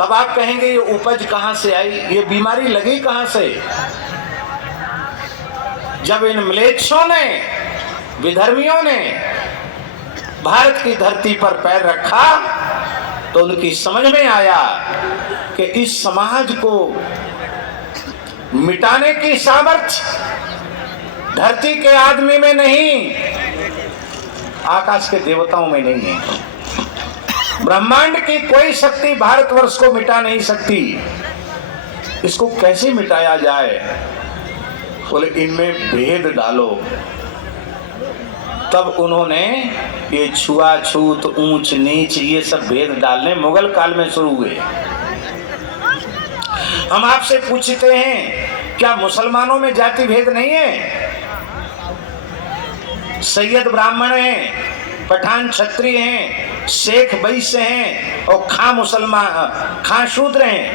तब आप कहेंगे ये उपज कहां से आई, ये बीमारी लगी कहां से। जब इन म्लेच्छों ने, विधर्मियों ने भारत की धरती पर पैर रखा तो उनकी समझ में आया कि इस समाज को मिटाने की सामर्थ्य धरती के आदमी में नहीं, आकाश के देवताओं में नहीं है। ब्रह्मांड की कोई शक्ति भारतवर्ष को मिटा नहीं सकती। इसको कैसे मिटाया जाए? बोले इनमें भेद डालो। तब उन्होंने ये छुआछूत, ऊंच नीच, ये सब भेद डालने मुगल काल में शुरू हुए। हम आपसे पूछते हैं क्या मुसलमानों में जाति भेद नहीं है? सैयद ब्राह्मण हैं, पठान क्षत्रिय हैं, शेख वैश्य हैं और खां मुसलमान, खां शूद्र हैं।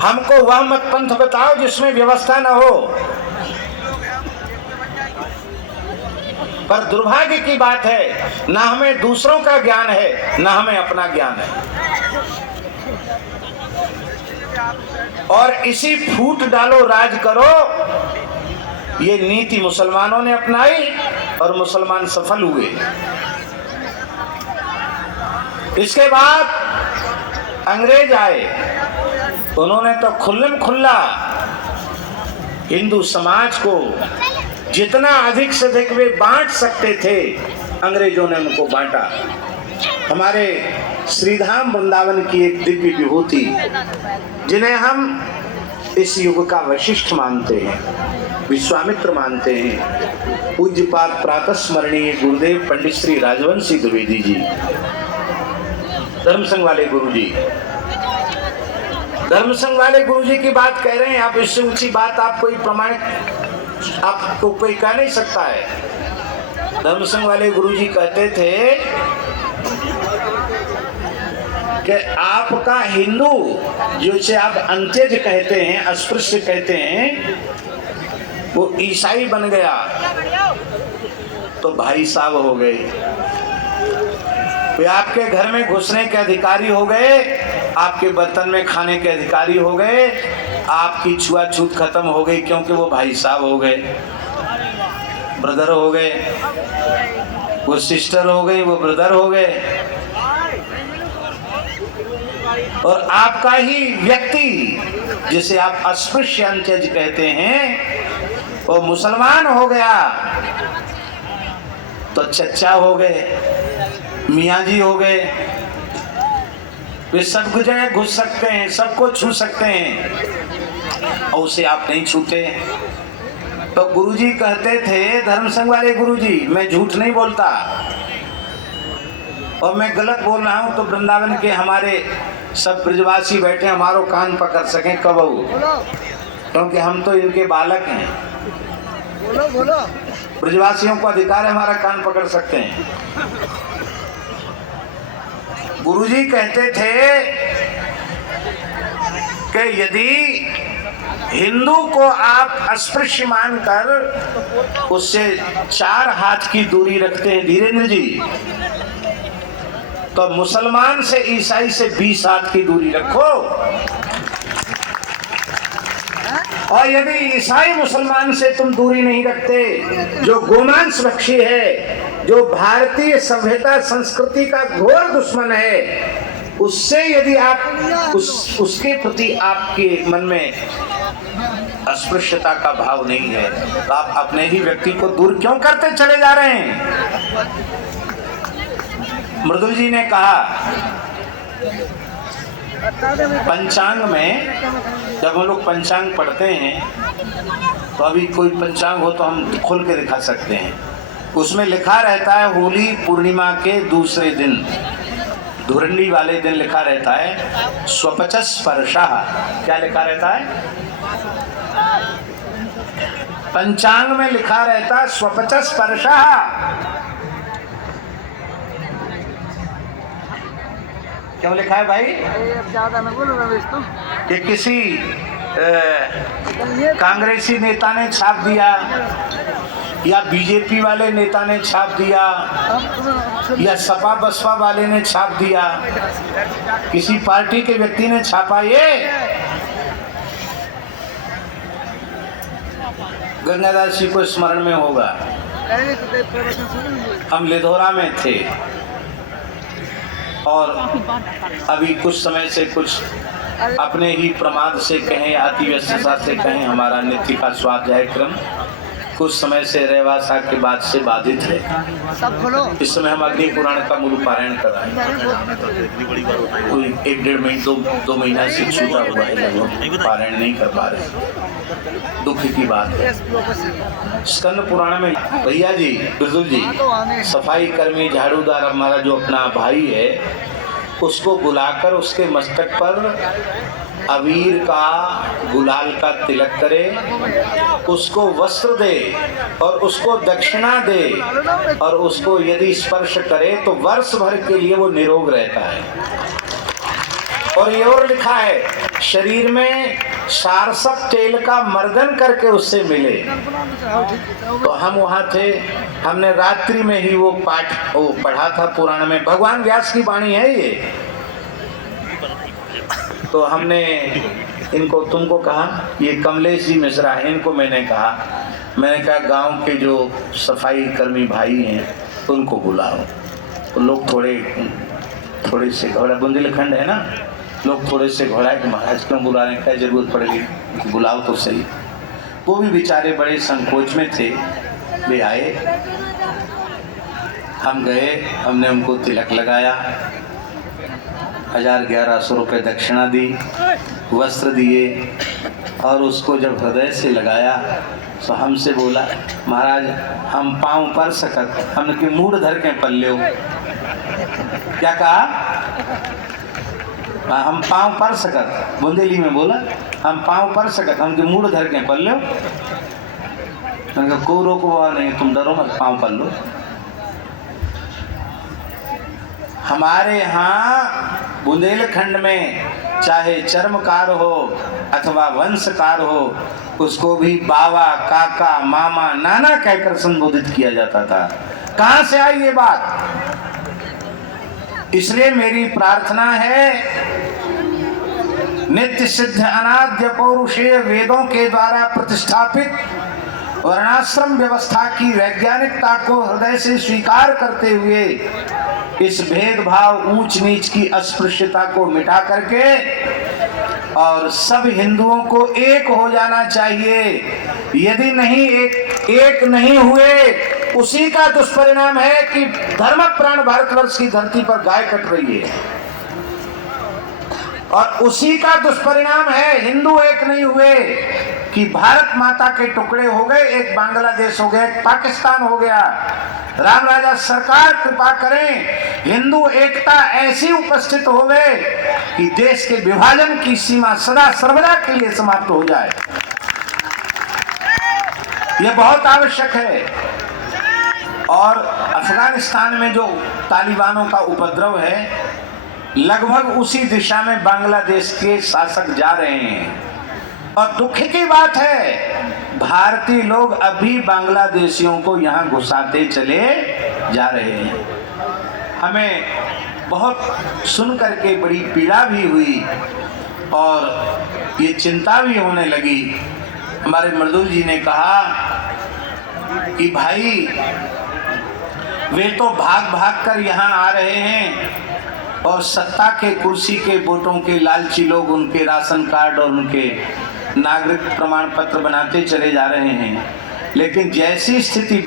हमको वह मत पंथ बताओ जिसमें व्यवस्था न हो। पर दुर्भाग्य की बात है, ना हमें दूसरों का ज्ञान है, ना हमें अपना ज्ञान है। और इसी फूट डालो राज करो, ये नीति मुसलमानों ने अपनाई और मुसलमान सफल हुए। इसके बाद अंग्रेज आए, उन्होंने तो खुल्लम खुल्ला हिंदू समाज को जितना अधिक से अधिक वे बांट सकते थे, अंग्रेजों ने उनको बांटा। हमारे श्रीधाम वृंदावन की एक दिव्य विभूति, जिन्हें हम इस युग का वशिष्ठ मानते हैं, विश्वामित्र मानते हैं, पूज्यपाद प्रातः स्मरणीय गुरुदेव पंडित श्री राजवंशी द्विवेदी जी, धर्म संघ वाले गुरु जी, धर्म संघ वाले गुरु जी की बात कह रहे हैं आप। इससे ऊंची बात आप कोई प्रमाणित आपको कोई कह नहीं सकता है। धर्म संघ वाले गुरु जी कहते थे कि आपका हिंदू, जिसे आप अंत्यज कहते हैं, अस्पृश्य कहते हैं, वो ईसाई बन गया तो भाई साहब हो गए। वे आपके घर में घुसने के अधिकारी हो गए, आपके बर्तन में खाने के अधिकारी हो गए, आपकी छुआछूत खत्म हो गई, क्योंकि वो भाई साहब हो गए, ब्रदर हो गए, वो सिस्टर हो गई, वो ब्रदर हो गए। और आपका ही व्यक्ति, जिसे आप अस्पृश्य अंत्यज कहते हैं, वो मुसलमान हो गया तो चचा हो गए, मियाँ जी हो गए। वे सब जगह घुस सकते हैं, सबको छू सकते हैं, और उसे आप नहीं छूते। तो गुरुजी कहते थे, धर्म संघ वाले गुरुजी, मैं झूठ नहीं बोलता और मैं गलत बोल रहा हूं तो वृंदावन के हमारे सब ब्रजवासी बैठे हमारो कान पकड़ सकें कब, क्योंकि हम तो इनके बालक हैं। बोलो बोलो, ब्रजवासियों को अधिकार है हमारा कान पकड़ सकते हैं। गुरुजी कहते थे कि यदि हिंदू को आप अस्पृश्य मानकर उससे 4 हाथ की दूरी रखते हैं धीरेन्द्र जी, तो मुसलमान से ईसाई से 20 हाथ की दूरी रखो। और यदि ईसाई मुसलमान से तुम दूरी नहीं रखते, जो गोमांस भक्षी है, जो भारतीय सभ्यता संस्कृति का घोर दुश्मन है, उससे यदि आप उसके प्रति आपके मन में अस्पृश्यता का भाव नहीं है, तो आप अपने ही व्यक्ति को दूर क्यों करते चले जा रहे हैं? मृदुल जी ने कहा, पंचांग में जब हम लोग पंचांग पढ़ते हैं तो अभी कोई पंचांग हो तो हम खोल के दिखा सकते हैं, उसमें लिखा रहता है होली पूर्णिमा के दूसरे दिन, धुरंडी वाले दिन लिखा रहता है स्वपच स्पर्शः। क्या लिखा रहता है? पंचांग में लिखा रहता है स्वपच स्पर्शः। क्यों लिखा है भाई? ज्यादा न बोलो रमेश तुम। कि किसी कांग्रेसी नेता ने छाप दिया या बीजेपी वाले नेता ने छाप दिया या सपा बसपा वाले ने छाप दिया, किसी पार्टी के व्यक्ति ने छापा। ये गंगादास जी को स्मरण में होगा। हम लिधोरा में थे और अभी कुछ समय से, कुछ अपने ही प्रमाद से कहें, अति व्यस्तता से कहें, हमारा नित्य का स्वाध्याय क्रम कुछ समय से रेवासा के बाद से बाधित है। इस समय हम अग्नि पुराण का मूल पारायण कर रहे हैं। कोई 1-1.5 महीने 2 महीना से छूटा हुआ है, लगभग पारायण नहीं कर पा रहे। दुख की बात है। स्कंद पुराण में भैया जी, बिरजुल जी, सफाई कर्मी झाड़ूदार हमारा जो अपना भाई है, उसको बुलाकर उसके मस्तक पर अबीर का, गुलाल का तिलक करे, उसको वस्त्र दे और उसको दक्षिणा दे और उसको यदि स्पर्श करे तो वर्ष भर के लिए वो निरोग रहता है। और ये और लिखा है, शरीर में सारसक तेल का मर्दन करके उससे मिले। तो हम वहाँ थे, हमने रात्रि में ही वो पाठ पढ़ा था पुराण में। भगवान व्यास की वाणी है ये। तो हमने इनको, तुमको कहा, ये कमलेश जी मिश्रा है, इनको मैंने कहा गांव के जो सफाई कर्मी भाई हैं उनको बुलाओ। तो लोग थोड़े से घोड़ा, बुंदेलखंड है ना, लोग थोड़े से घोड़ा कि महाराज क्यों बुला रहे हैं, क्या जरूरत पड़ेगी, बुलाओ तो सही। वो भी बेचारे बड़े संकोच में थे। वे आए, हम गए, हमने उनको तिलक लगाया, 1000-1100 रुपये दक्षिणा दी, वस्त्र दिए और उसको जब हृदय से लगाया तो हमसे बोला, महाराज हम पाँव पर सकत, हमने मूड धर के पल्ले हो। क्या कहा? हम पाँव पर सकत, बुंदेली में बोला, हम पाँव पर सकत, हमके मूड धर के पल्ले हो। मैंने कहा कोई रोको नहीं, तुम डरो मत, पाँव पर लो। हमारे यहाँ बुंदेलखंड में चाहे चर्मकार हो अथवा वंशकार हो, उसको भी बाबा, काका, मामा, नाना कहकर संबोधित किया जाता था। कहाँ से आई ये बात? इसलिए मेरी प्रार्थना है, नित्य सिद्ध अनाद्य पौरुषेय वेदों के द्वारा प्रतिष्ठापित वर्णाश्रम व्यवस्था की वैज्ञानिकता को हृदय से स्वीकार करते हुए इस भेदभाव, ऊंच नीच की अस्पृश्यता को मिटा करके और सब हिंदुओं को एक हो जाना चाहिए। यदि नहीं एक नहीं हुए, उसी का दुष्परिणाम है कि धर्म प्राण भारतवर्ष की धरती पर गाय कट रही है। और उसी का दुष्परिणाम है, हिंदू एक नहीं हुए कि भारत माता के टुकड़े हो गए, एक बांग्लादेश हो गया, एक पाकिस्तान हो गया। राम राजा सरकार कृपा करें, हिंदू एकता ऐसी उपस्थित हो गए कि देश के विभाजन की सीमा सदा सर्वदा के लिए समाप्त हो जाए। यह बहुत आवश्यक है। और अफगानिस्तान में जो तालिबानों का उपद्रव है, लगभग उसी दिशा में बांग्लादेश के शासक जा रहे हैं। और दुख की बात है, भारतीय लोग अभी बांग्लादेशियों को यहाँ घुसाते चले जा रहे हैं। हमें बहुत सुन करके बड़ी पीड़ा भी हुई और ये चिंता भी होने लगी। हमारे मर्दुल जी ने कहा कि भाई वे तो भाग भाग कर यहाँ आ रहे हैं और सत्ता के कुर्सी के वोटों के लालची लोग उनके राशन कार्ड और उनके नागरिक प्रमाण पत्र बनाते चले जा रहे हैं। लेकिन जैसी स्थिति